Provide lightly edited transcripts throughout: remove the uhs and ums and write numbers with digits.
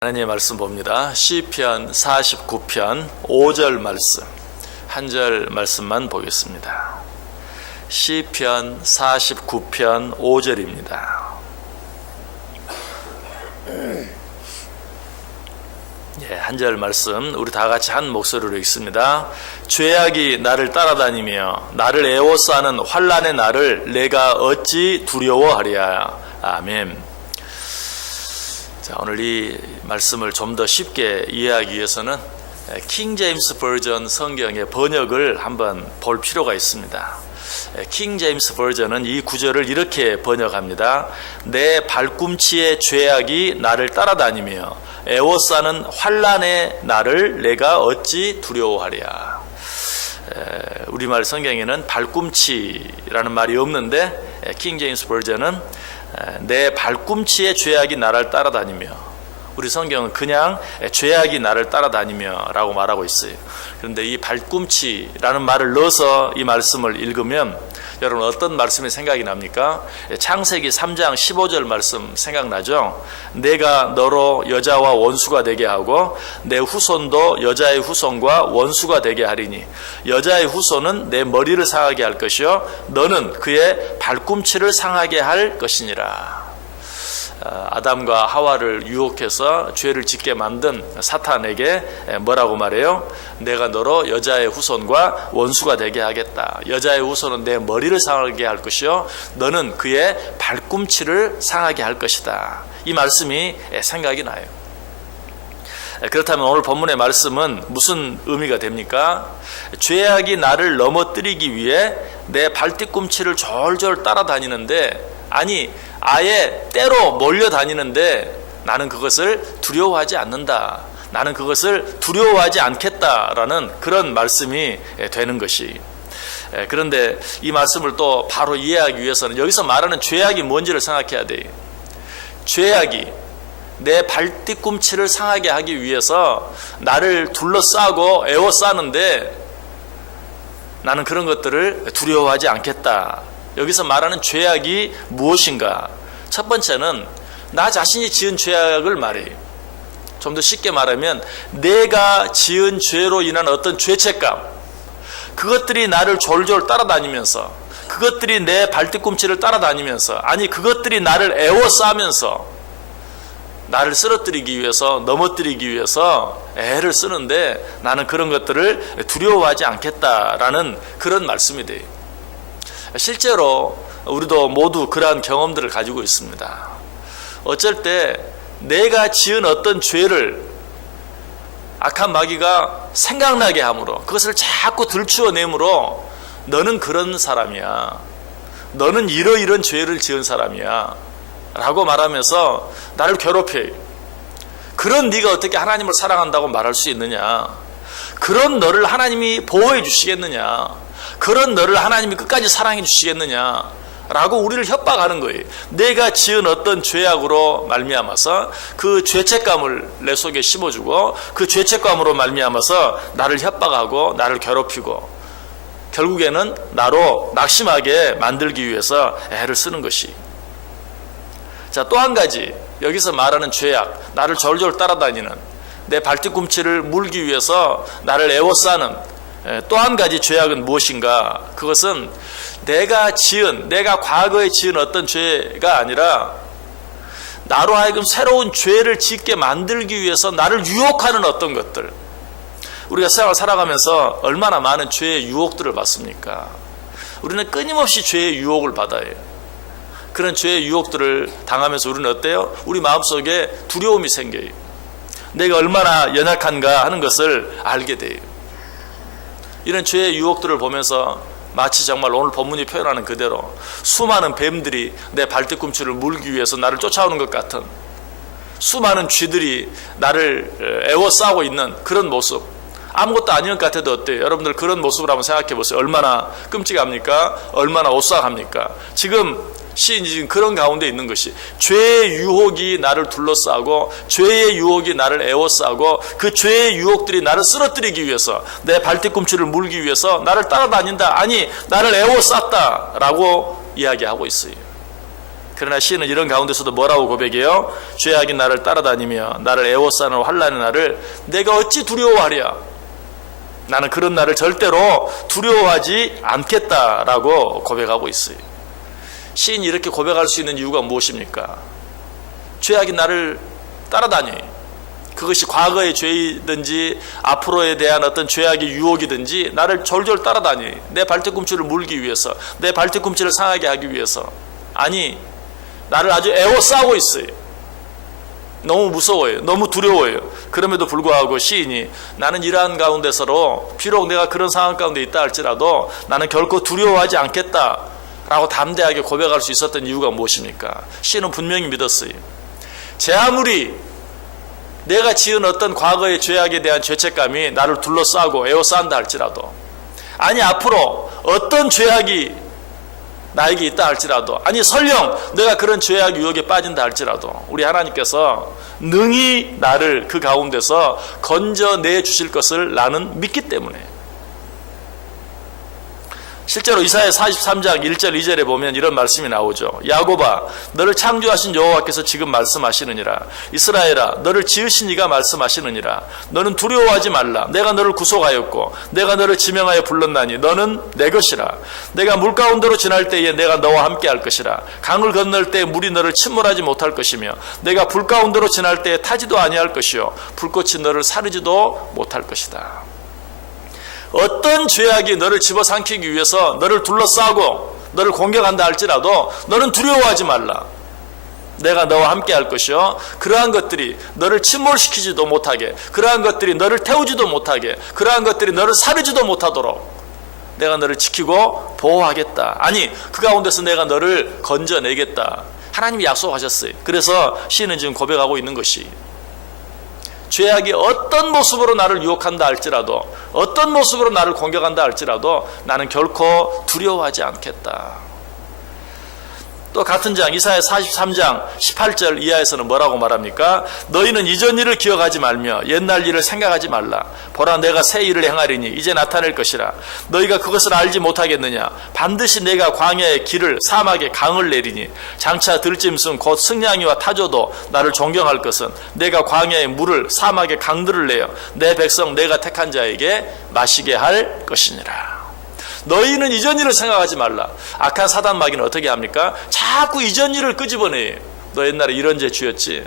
하나님의 말씀 봅니다. 시편 49편 5절 말씀, 한 절 말씀만 보겠습니다. 시편 49편 5절입니다. 한 절 말씀 우리 다 같이 한 목소리로 읽습니다. 죄악이 나를 따라다니며 나를 애워싸는 환난의 날을 내가 어찌 두려워하랴. 아멘. 자, 오늘 이 말씀을 좀 더 쉽게 이해하기 위해서는 킹 제임스 버전 성경의 번역을 한번 볼 필요가 있습니다. 킹 제임스 버전은 이 구절을 이렇게 번역합니다. 내 발꿈치의 죄악이 나를 따라다니며 애워싸는 환난의 날을 내가 어찌 두려워하랴. 우리말 성경에는 발꿈치라는 말이 없는데 킹 제임스 버전은 내 발꿈치의 죄악이 나를 따라다니며, 우리 성경은 그냥 죄악이 나를 따라다니며 라고 말하고 있어요. 그런데 이 발꿈치라는 말을 넣어서 이 말씀을 읽으면 여러분 어떤 말씀이 생각이 납니까? 창세기 3장 15절 말씀 생각나죠? 내가 너로 여자와 원수가 되게 하고 내 후손도 여자의 후손과 원수가 되게 하리니 여자의 후손은 내 머리를 상하게 할 것이요 너는 그의 발꿈치를 상하게 할 것이니라. 아담과 하와를 유혹해서 죄를 짓게 만든 사탄에게 뭐라고 말해요? 내가 너로 여자의 후손과 원수가 되게 하겠다. 여자의 후손은 내 머리를 상하게 할 것이요 너는 그의 발꿈치를 상하게 할 것이다. 이 말씀이 생각이 나요. 그렇다면 오늘 본문의 말씀은 무슨 의미가 됩니까? 죄악이 나를 넘어뜨리기 위해 내 발뒤꿈치를 졸졸 따라다니는데, 아니 아예 때로 몰려다니는데 나는 그것을 두려워하지 않는다. 나는 그것을 두려워하지 않겠다라는 그런 말씀이 되는 것이. 그런데 이 말씀을 또 바로 이해하기 위해서는 여기서 말하는 죄악이 뭔지를 생각해야 돼요. 죄악이 내 발뒤꿈치를 상하게 하기 위해서 나를 둘러싸고 애워싸는데 나는 그런 것들을 두려워하지 않겠다. 여기서 말하는 죄악이 무엇인가? 첫 번째는 나 자신이 지은 죄악을 말해요. 좀 더 쉽게 말하면 내가 지은 죄로 인한 어떤 죄책감, 그것들이 나를 졸졸 따라다니면서, 그것들이 내 발뒤꿈치를 따라다니면서, 아니 그것들이 나를 애워싸면서 나를 쓰러뜨리기 위해서, 넘어뜨리기 위해서 애를 쓰는데 나는 그런 것들을 두려워하지 않겠다라는 그런 말씀이 돼요. 실제로 우리도 모두 그러한 경험들을 가지고 있습니다. 어쩔 때 내가 지은 어떤 죄를 악한 마귀가 생각나게 함으로, 그것을 자꾸 들추어내므로 너는 그런 사람이야, 너는 이러이런 죄를 지은 사람이야 라고 말하면서 나를 괴롭혀요. 그런 네가 어떻게 하나님을 사랑한다고 말할 수 있느냐, 그런 너를 하나님이 보호해 주시겠느냐, 그런 너를 하나님이 끝까지 사랑해 주시겠느냐 라고 우리를 협박하는 거예요. 내가 지은 어떤 죄악으로 말미암아서 그 죄책감을 내 속에 심어주고 그 죄책감으로 말미암아서 나를 협박하고 나를 괴롭히고 결국에는 나로 낙심하게 만들기 위해서 애를 쓰는 것이. 자, 또 한 가지 여기서 말하는 죄악, 나를 졸졸 따라다니는, 내 발뒤꿈치를 물기 위해서 나를 애워싸는 또 한 가지 죄악은 무엇인가? 그것은 내가 과거에 지은 어떤 죄가 아니라 나로 하여금 새로운 죄를 짓게 만들기 위해서 나를 유혹하는 어떤 것들. 우리가 세상을 살아가면서 얼마나 많은 죄의 유혹들을 받습니까? 우리는 끊임없이 죄의 유혹을 받아요. 그런 죄의 유혹들을 당하면서 우리는 어때요? 우리 마음속에 두려움이 생겨요. 내가 얼마나 연약한가 하는 것을 알게 돼요. 이런 죄의 유혹들을 보면서 마치 정말 오늘 본문이 표현하는 그대로 수많은 뱀들이 내 발뒤꿈치를 물기 위해서 나를 쫓아오는 것 같은, 수많은 쥐들이 나를 애워싸고 있는 그런 모습, 아무것도 아닌 것 같아도 어때요? 여러분들 그런 모습을 한번 생각해 보세요. 얼마나 끔찍합니까? 얼마나 오싹합니까? 지금 시인이 지금 그런 가운데 있는 것이, 죄의 유혹이 나를 둘러싸고 죄의 유혹이 나를 애워싸고 그 죄의 유혹들이 나를 쓰러뜨리기 위해서, 내 발뒤꿈치를 물기 위해서 나를 따라다닌다, 아니 나를 애워쌌다 라고 이야기하고 있어요. 그러나 시인은 이런 가운데서도 뭐라고 고백해요? 죄악이 나를 따라다니며 나를 애워싸는 환난의 날을 내가 어찌 두려워하랴. 나는 그런 날을 절대로 두려워하지 않겠다라고 고백하고 있어요. 시인이 이렇게 고백할 수 있는 이유가 무엇입니까? 죄악이 나를 따라다녀요. 그것이 과거의 죄이든지 앞으로에 대한 어떤 죄악의 유혹이든지 나를 졸졸 따라다녀요. 내 발뒤꿈치를 물기 위해서, 내 발뒤꿈치를 상하게 하기 위해서. 아니, 나를 아주 애워싸고 있어요. 너무 무서워요. 너무 두려워요. 그럼에도 불구하고 시인이 나는 이러한 가운데서로 비록 내가 그런 상황 가운데 있다 할지라도 나는 결코 두려워하지 않겠다 라고 담대하게 고백할 수 있었던 이유가 무엇입니까? 시인은 분명히 믿었어요. 제 아무리 내가 지은 어떤 과거의 죄악에 대한 죄책감이 나를 둘러싸고 에워싼다 할지라도, 아니 앞으로 어떤 죄악이 나에게 있다 할지라도, 아니 설령 내가 그런 죄악 유혹에 빠진다 할지라도 우리 하나님께서 능히 나를 그 가운데서 건져내 주실 것을 나는 믿기 때문에. 실제로 이사야 43장 1절 2절에 보면 이런 말씀이 나오죠. 야곱아, 너를 창조하신 여호와께서 지금 말씀하시느니라. 이스라엘아, 너를 지으신 이가 말씀하시느니라. 너는 두려워하지 말라. 내가 너를 구속하였고 내가 너를 지명하여 불렀나니 너는 내 것이라. 내가 물 가운데로 지날 때에 내가 너와 함께 할 것이라. 강을 건널 때 물이 너를 침몰하지 못할 것이며 내가 불 가운데로 지날 때에 타지도 아니할 것이요 불꽃이 너를 사르지도 못할 것이다. 어떤 죄악이 너를 집어삼키기 위해서 너를 둘러싸고 너를 공격한다 할지라도 너는 두려워하지 말라. 내가 너와 함께 할 것이요 그러한 것들이 너를 침몰시키지도 못하게, 그러한 것들이 너를 태우지도 못하게, 그러한 것들이 너를 사르지도 못하도록 내가 너를 지키고 보호하겠다. 아니, 그 가운데서 내가 너를 건져내겠다. 하나님이 약속하셨어요. 그래서 시인은 지금 고백하고 있는 것이, 죄악이 어떤 모습으로 나를 유혹한다 할지라도, 어떤 모습으로 나를 공격한다 할지라도 나는 결코 두려워하지 않겠다. 또 같은 장 이사야 43장 18절 이하에서는 뭐라고 말합니까? 너희는 이전 일을 기억하지 말며 옛날 일을 생각하지 말라. 보라, 내가 새 일을 행하리니 이제 나타낼 것이라. 너희가 그것을 알지 못하겠느냐? 반드시 내가 광야의 길을 사막에 강을 내리니 장차 들짐승 곧 승냥이와 타조도 나를 존경할 것은 내가 광야의 물을 사막에 강들을 내어 내 백성 내가 택한 자에게 마시게 할 것이니라. 너희는 이전 일을 생각하지 말라. 악한 사단 마귀는 어떻게 합니까? 자꾸 이전 일을 끄집어내요. 너 옛날에 이런 죄 지었지.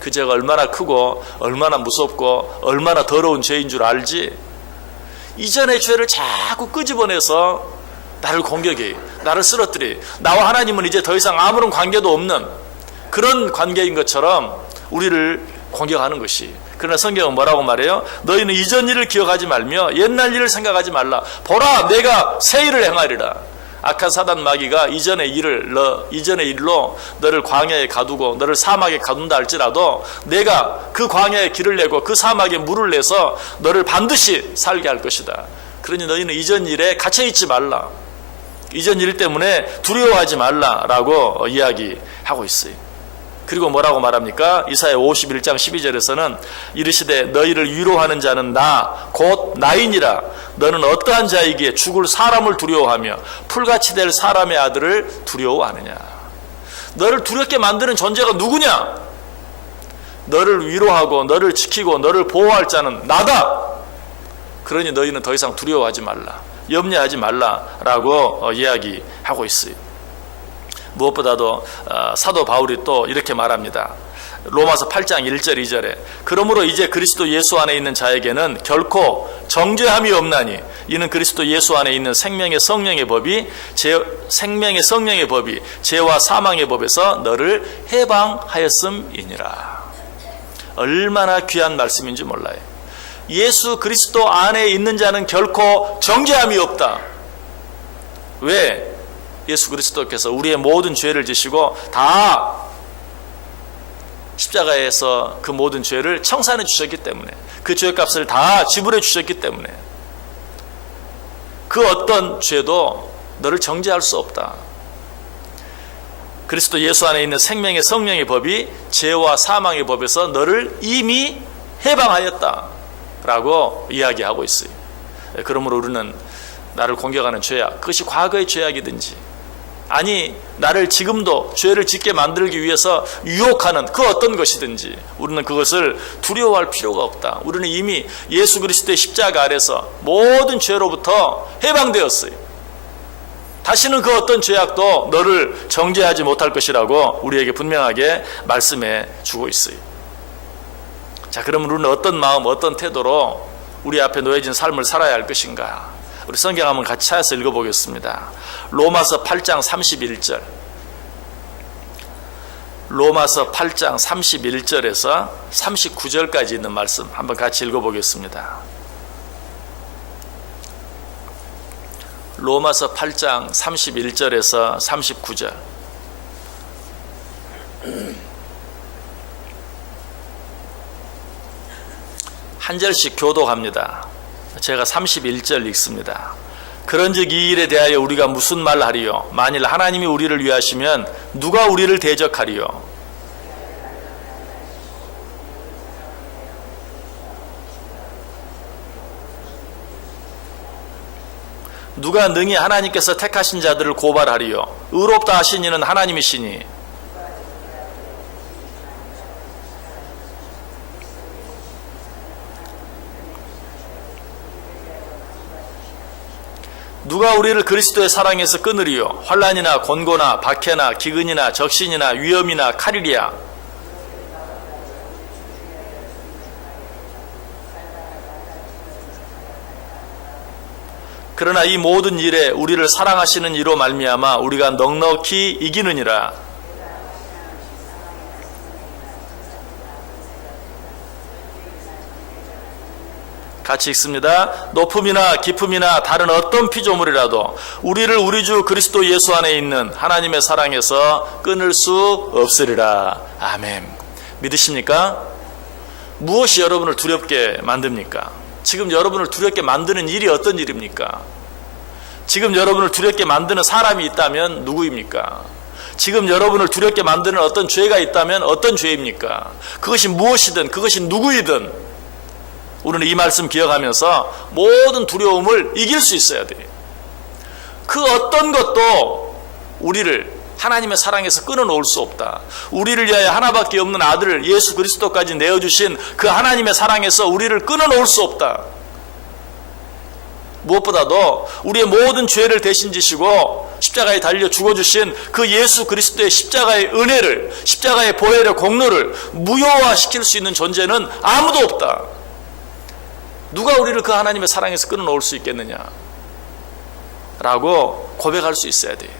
그 죄가 얼마나 크고 얼마나 무섭고 얼마나 더러운 죄인 줄 알지? 이전의 죄를 자꾸 끄집어내서 나를 공격해, 나를 쓰러뜨려. 나와 하나님은 이제 더 이상 아무런 관계도 없는 그런 관계인 것처럼 우리를 공격하는 것이. 그러나 성경은 뭐라고 말해요? 너희는 이전 일을 기억하지 말며 옛날 일을 생각하지 말라. 보라, 내가 새 일을 행하리라. 악한 사단 마귀가 이전의 일로 너를 광야에 가두고 너를 사막에 가둔다 할지라도 내가 그 광야에 길을 내고 그 사막에 물을 내서 너를 반드시 살게 할 것이다. 그러니 너희는 이전 일에 갇혀있지 말라. 이전 일 때문에 두려워하지 말라라고 이야기하고 있어요. 그리고 뭐라고 말합니까? 이사야 51장 12절에서는 이르시되 너희를 위로하는 자는 나 곧 나이니라. 너는 어떠한 자이기에 죽을 사람을 두려워하며 풀같이 될 사람의 아들을 두려워하느냐. 너를 두렵게 만드는 존재가 누구냐? 너를 위로하고 너를 지키고 너를 보호할 자는 나다. 그러니 너희는 더 이상 두려워하지 말라, 염려하지 말라라고 이야기하고 있어요. 무엇보다도 사도 바울이 또 이렇게 말합니다. 로마서 8장 1절 2절에 그러므로 이제 그리스도 예수 안에 있는 자에게는 결코 정죄함이 없나니 이는 그리스도 예수 안에 있는 생명의 성령의 법이 죄와 사망의 법에서 너를 해방하였음이니라. 얼마나 귀한 말씀인지 몰라요. 예수 그리스도 안에 있는 자는 결코 정죄함이 없다. 왜? 예수 그리스도께서 우리의 모든 죄를 지시고 다 십자가에서 그 모든 죄를 청산해 주셨기 때문에, 그 죄값을 다 지불해 주셨기 때문에 그 어떤 죄도 너를 정죄할 수 없다. 그리스도 예수 안에 있는 생명의 성령의 법이 죄와 사망의 법에서 너를 이미 해방하였다라고 이야기하고 있어요. 그러므로 우리는 나를 공격하는 죄악, 그것이 과거의 죄악이든지 아니 나를 지금도 죄를 짓게 만들기 위해서 유혹하는 그 어떤 것이든지 우리는 그것을 두려워할 필요가 없다. 우리는 이미 예수 그리스도의 십자가 아래서 모든 죄로부터 해방되었어요. 다시는 그 어떤 죄악도 너를 정죄하지 못할 것이라고 우리에게 분명하게 말씀해 주고 있어요. 자, 그러면 우리는 어떤 마음, 어떤 태도로 우리 앞에 놓여진 삶을 살아야 할 것인가? 우리 성경 한번 같이 찾아서 읽어보겠습니다. 로마서 8장 31절. 로마서 8장 31절에서 39절까지 있는 말씀 한번 같이 읽어보겠습니다. 로마서 8장 31절에서 39절. 한 절씩 교독합니다. 제가 31절 읽습니다. 그런즉 이 일에 대하여 우리가 무슨 말 하리요? 만일 하나님이 우리를 위하시면 누가 우리를 대적하리요? 누가 능히 하나님께서 택하신 자들을 고발하리요? 의롭다 하신 이는 하나님이시니. 누가 우리를 그리스도의 사랑에서 끊으리요? 환난이나 곤고나 박해나 기근이나 적신이나 위험이나 칼이리야. 그러나 이 모든 일에 우리를 사랑하시는 이로 말미암아 우리가 넉넉히 이기느니라. 같이 읽습니다. 높음이나 깊음이나 다른 어떤 피조물이라도 우리를 우리 주 그리스도 예수 안에 있는 하나님의 사랑에서 끊을 수 없으리라. 아멘. 믿으십니까? 무엇이 여러분을 두렵게 만듭니까? 지금 여러분을 두렵게 만드는 일이 어떤 일입니까? 지금 여러분을 두렵게 만드는 사람이 있다면 누구입니까? 지금 여러분을 두렵게 만드는 어떤 죄가 있다면 어떤 죄입니까? 그것이 무엇이든 그것이 누구이든 우리는 이 말씀 기억하면서 모든 두려움을 이길 수 있어야 돼요. 그 어떤 것도 우리를 하나님의 사랑에서 끊어놓을 수 없다. 우리를 위하여 하나밖에 없는 아들을 예수 그리스도까지 내어주신 그 하나님의 사랑에서 우리를 끊어놓을 수 없다. 무엇보다도 우리의 모든 죄를 대신 지시고 십자가에 달려 죽어주신 그 예수 그리스도의 십자가의 은혜를, 십자가의 보혈의 공로를 무효화시킬 수 있는 존재는 아무도 없다. 누가 우리를 그 하나님의 사랑에서 끊어놓을 수 있겠느냐 라고 고백할 수 있어야 돼요.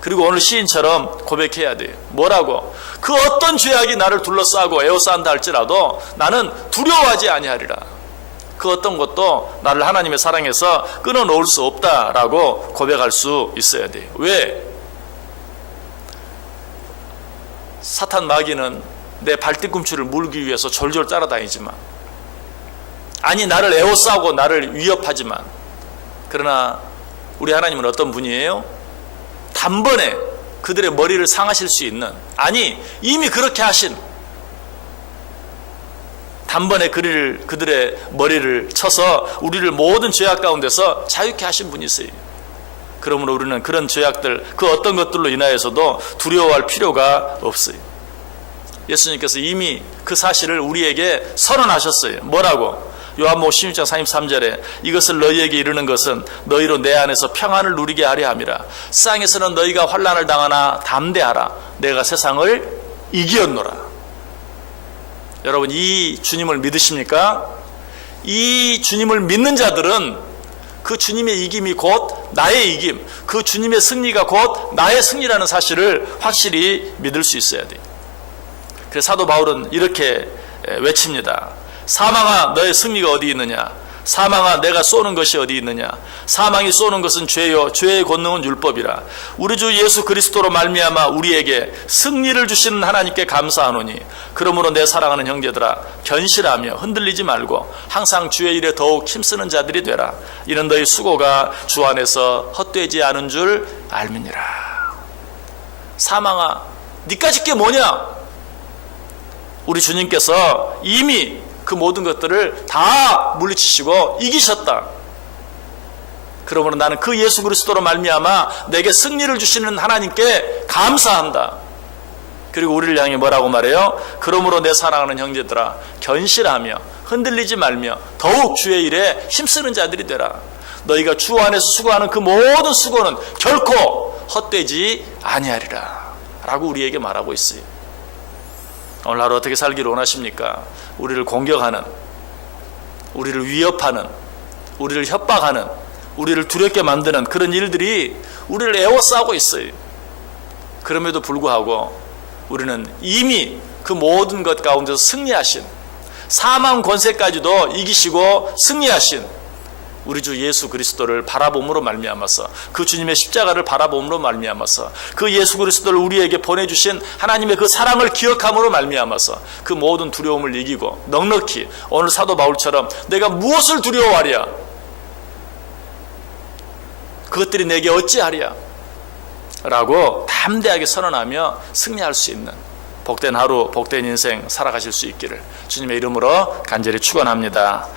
그리고 오늘 시인처럼 고백해야 돼요. 뭐라고? 그 어떤 죄악이 나를 둘러싸고 에워싸한다 할지라도 나는 두려워하지 아니하리라. 그 어떤 것도 나를 하나님의 사랑에서 끊어놓을 수 없다라고 고백할 수 있어야 돼요. 왜? 사탄 마귀는 내 발뒤꿈치를 물기 위해서 졸졸 따라다니지만, 아니 나를 에워싸고 나를 위협하지만, 그러나 우리 하나님은 어떤 분이에요? 단번에 그들의 머리를 상하실 수 있는, 아니 이미 그렇게 하신, 단번에 그들의 머리를 쳐서 우리를 모든 죄악 가운데서 자유케 하신 분이세요. 그러므로 우리는 그런 죄악들, 그 어떤 것들로 인하여서도 두려워할 필요가 없어요. 예수님께서 이미 그 사실을 우리에게 선언하셨어요. 뭐라고? 요한복음 16장 33절에 이것을 너희에게 이르는 것은 너희로 내 안에서 평안을 누리게 하려 함이라. 세상에서는 너희가 환난을 당하나 담대하라. 내가 세상을 이기었노라. 여러분, 이 주님을 믿으십니까? 이 주님을 믿는 자들은 그 주님의 이김이 곧 나의 이김, 그 주님의 승리가 곧 나의 승리라는 사실을 확실히 믿을 수 있어야 돼요. 그래서 사도 바울은 이렇게 외칩니다. 사망아 너의 승리가 어디 있느냐? 사망아 내가 쏘는 것이 어디 있느냐? 사망이 쏘는 것은 죄요 죄의 권능은 율법이라. 우리 주 예수 그리스도로 말미암아 우리에게 승리를 주시는 하나님께 감사하노니 그러므로 내 사랑하는 형제들아 견실하며 흔들리지 말고 항상 주의 일에 더욱 힘쓰는 자들이 되라. 이는 너희 수고가 주 안에서 헛되지 않은 줄 알미니라. 사망아 니까 짓게 뭐냐? 우리 주님께서 이미 그 모든 것들을 다 물리치시고 이기셨다. 그러므로 나는 그 예수 그리스도로 말미암아 내게 승리를 주시는 하나님께 감사한다. 그리고 우리를 향해 뭐라고 말해요? 그러므로 내 사랑하는 형제들아 견실하며 흔들리지 말며 더욱 주의 일에 힘쓰는 자들이 되라. 너희가 주 안에서 수고하는 그 모든 수고는 결코 헛되지 아니하리라 라고 우리에게 말하고 있어요. 오늘 하루 어떻게 살기를 원하십니까? 우리를 공격하는, 우리를 위협하는, 우리를 협박하는, 우리를 두렵게 만드는 그런 일들이 우리를 에워싸고 있어요. 그럼에도 불구하고 우리는 이미 그 모든 것 가운데서 승리하신, 사망 권세까지도 이기시고 승리하신 우리 주 예수 그리스도를 바라봄으로 말미암아서, 그 주님의 십자가를 바라봄으로 말미암아서, 그 예수 그리스도를 우리에게 보내주신 하나님의 그 사랑을 기억함으로 말미암아서 그 모든 두려움을 이기고 넉넉히 오늘 사도 바울처럼 내가 무엇을 두려워하랴? 그것들이 내게 어찌하랴? 라고 담대하게 선언하며 승리할 수 있는 복된 하루, 복된 인생 살아가실 수 있기를 주님의 이름으로 간절히 축원합니다.